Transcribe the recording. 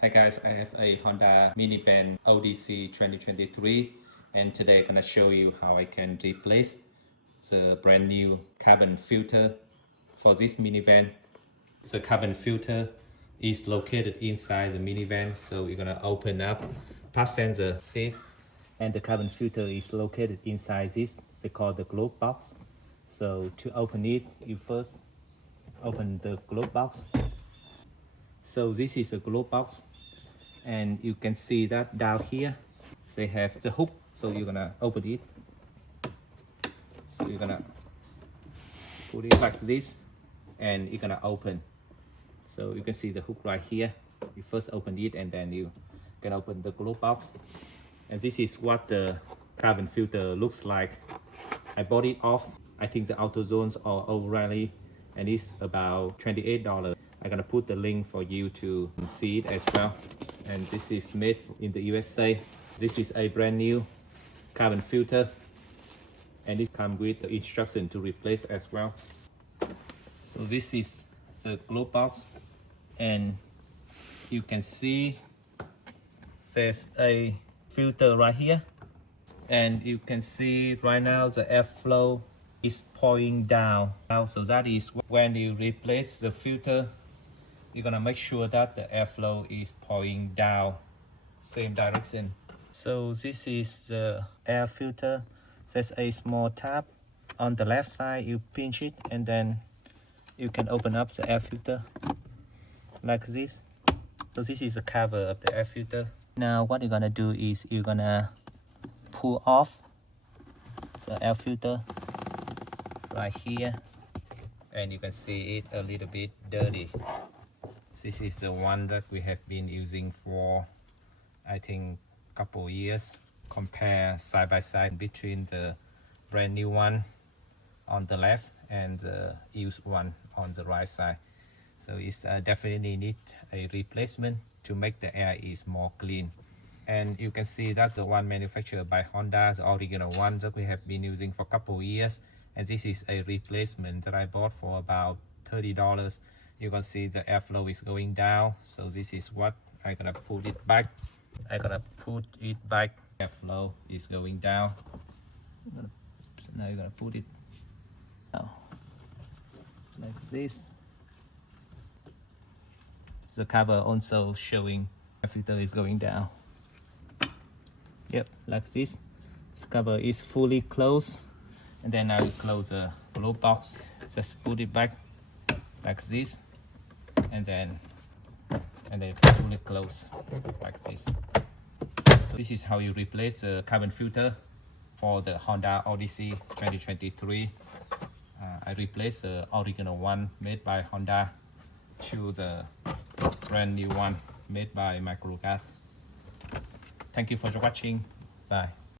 Hi guys, I have a Honda Minivan Odyssey 2023 and today I'm gonna show you how I can replace the brand new carbon filter for this minivan. The carbon filter is located inside the minivan, so you're gonna open up passenger seat and the carbon filter is located inside this. They call the glove box. So to open it, you first open the glove box. So this is a glove box and you can see that down here they have the hook, so you're gonna open it. So you're gonna put it like this and you're gonna open. So you can see the hook right here. You first open it and then you can open the glove box, and this is what the carbon filter looks like. I bought it off, I think the AutoZones or O'Reilly, and it's about $28. I'm gonna put the link for you to see it as well. And this is made in the USA. This is a brand new carbon filter and it comes with the instruction to replace as well. So this is the glove box and you can see there's a filter right here, and you can see right now the airflow is pouring down. So that is when you replace the filter, you're gonna make sure that the airflow is pouring down same direction. So this is the air filter. There's a small tab on the left side. You pinch it and then you can open up the air filter like this. So this is the cover of the air filter. Now what you're gonna do is you're gonna pull off the air filter right here, and you can see it a little bit dirty. This is the one that we have been using for I think couple years. Compare side by side between the brand new one on the left and the used one on the right side. So it's definitely need a replacement to make the air is more clean. And you can see that the one manufactured by Honda, the original one that we have been using for a couple years, and this is a replacement that I bought for about $30. You can see the airflow is going down, so this is what I'm gonna put it back. Airflow is going down. So now you're gonna put it now like this. The cover also showing the filter is going down. Yep, like this. The cover is fully closed, and then I will close the glove box. Just put it back like this, and then fully close like this. So this is how you replace the carbon filter for the Honda Odyssey 2023. I replaced the original one made by Honda to the brand new one made by Microgas. Thank you for watching. Bye.